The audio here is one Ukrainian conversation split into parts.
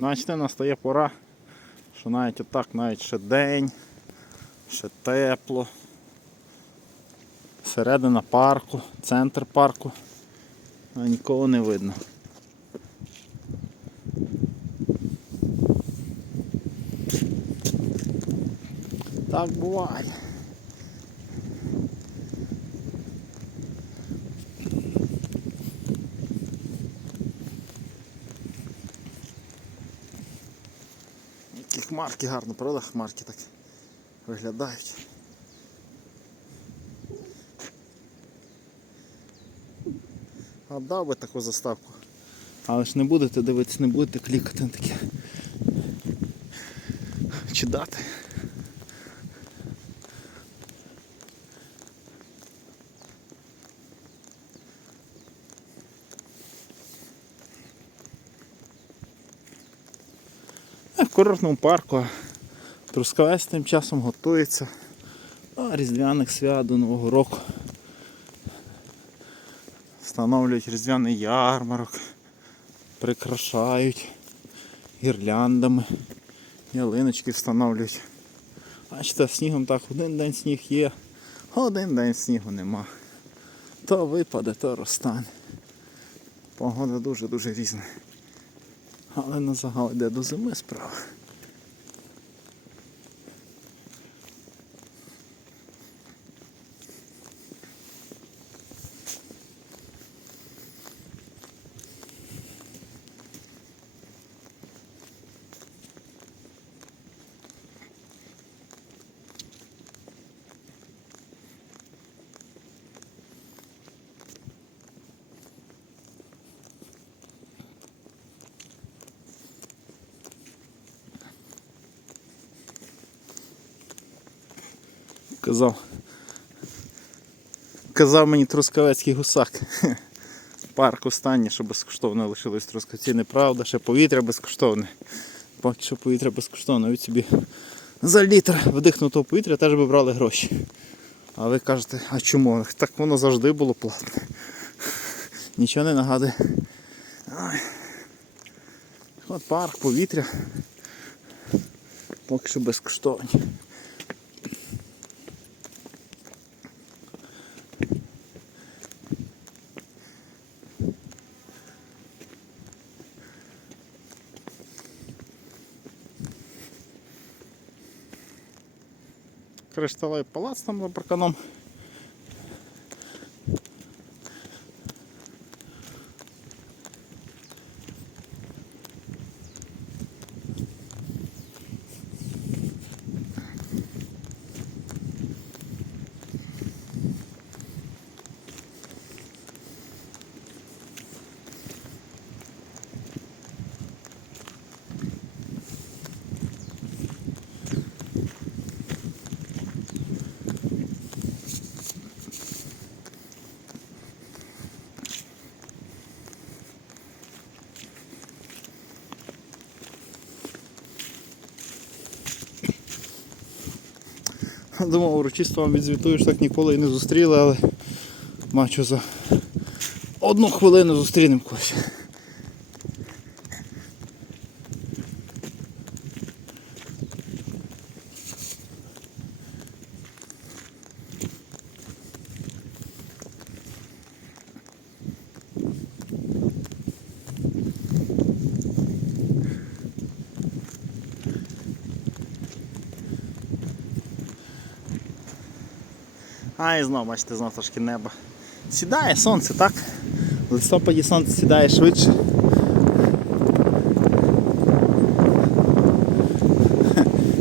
Бачите, настає пора, що навіть отак, навіть ще день, ще тепло. Середина парку, центр парку, а нікого не видно. Так буває. Які хмарки гарно, правда? Хмарки так виглядають. А дав би таку заставку. Але ж не будете дивитися, не будете клікати на таке. Чи дати? А В курортному парку Трускавець тим часом готується до Різдвяних свят до Нового року. Встановлюють різдвяний ярмарок, прикрашають гірляндами, ялиночки встановлюють. Бачите, снігом так один день сніг є, один день снігу нема. То випаде, то розтане. Погода дуже-дуже різна. Але на загал йде до зими справа. Казав. Казав мені трускавецький гусак. Парк останній, що безкоштовно лишилось трускавці. Неправда, ще повітря безкоштовне. Поки що повітря безкоштовне. Ви собі за літр вдихнутого повітря теж би брали гроші. А ви кажете, а чому? Так воно завжди було платне. Нічого не нагадує. От парк, повітря. Поки що безкоштовні. Кришталевий палац там за парканом. Думав, урочисто вам відзвітую, що так ніколи і не зустріли, але бачу за одну хвилину зустрінемо когось. А і знову, бачите, знову трошки небо. Сідає сонце, так? В листопаді сонце сідає швидше.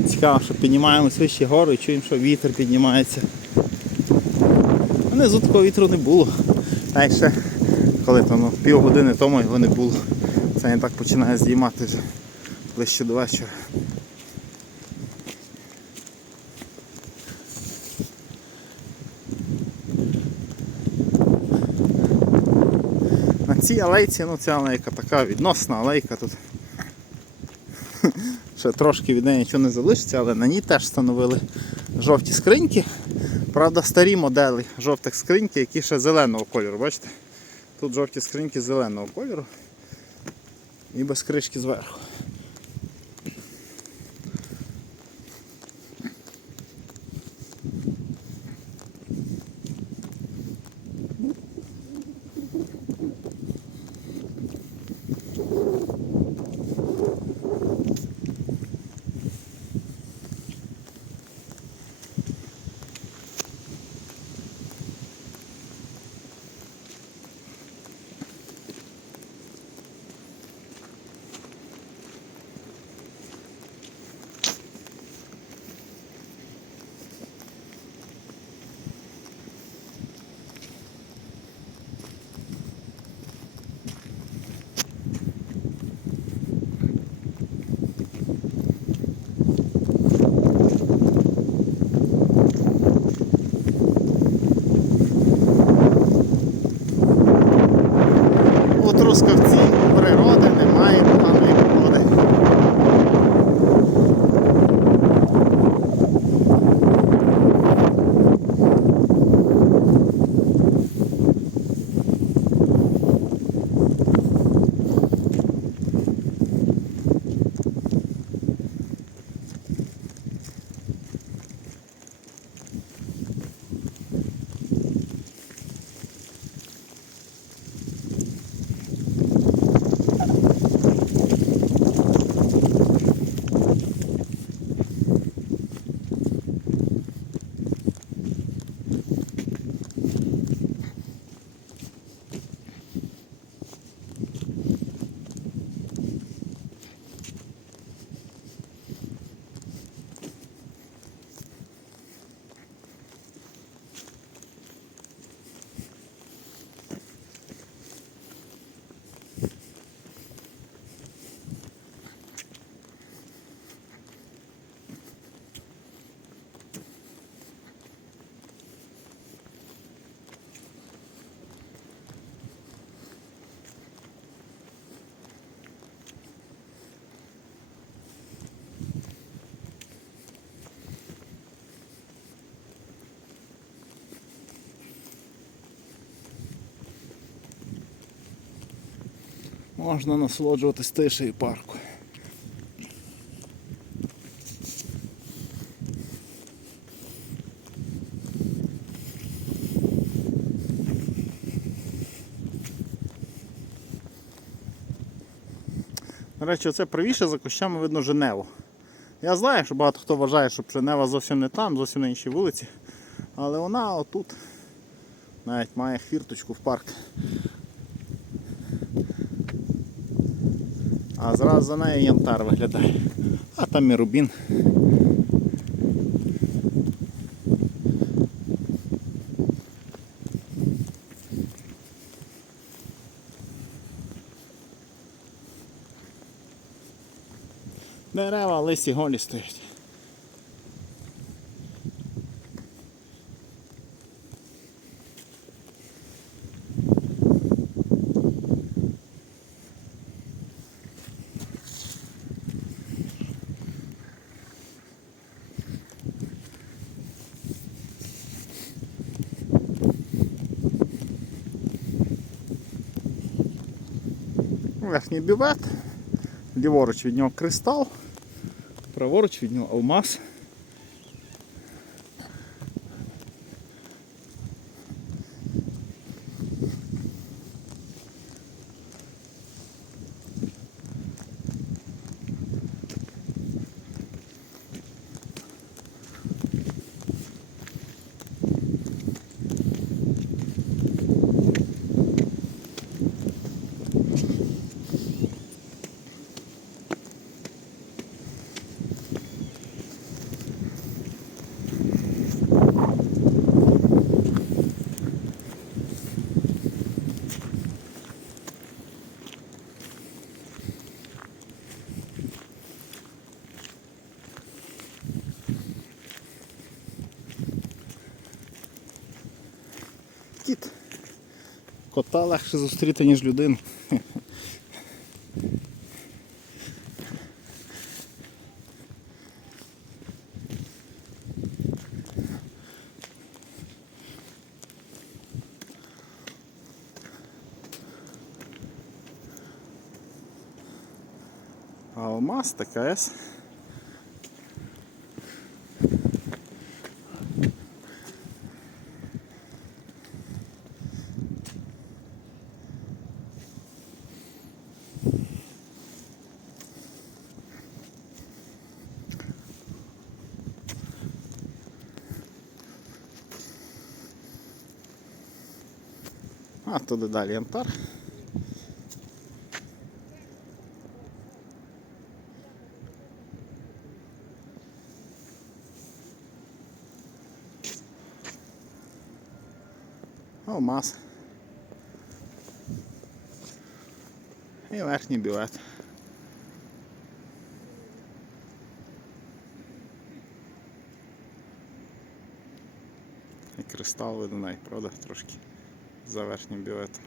Цікаво, що піднімаємось вище гору і чуємо, що вітер піднімається. Внизу такого вітру не було. А й ще коли там ну, півгодини тому його не було. Це він так починає здіймати вже ближче до вечора. Цій алейці, ну ця алейка така відносна алейка тут. Ще трошки від неї нічого не залишиться, але на ній теж встановили жовті скриньки. Правда, старі моделі жовтих скриньки, які ще зеленого кольору, бачите? Тут жовті скриньки зеленого кольору і без кришки зверху. Трускавці Можна насолоджуватись тишею парку. До речі, оце правіше за кущами видно Женеву. Я знаю, що багато хто вважає, що Женева зовсім не там, зовсім на іншій вулиці. Але вона отут навіть має хвірточку в парк. А зразу за нею янтар виглядає. А там і рубін. Дерева лисі голі стоять. Верхній бювет, ліворуч від нього кристал, праворуч від нього алмаз. Кіт. Кота легше зустріти, ніж людину. Алмаз ТКС. А туди далі янтар. Алмаз. І верхній бювет. І кристал видно навіть, правда, трошки за бюветом.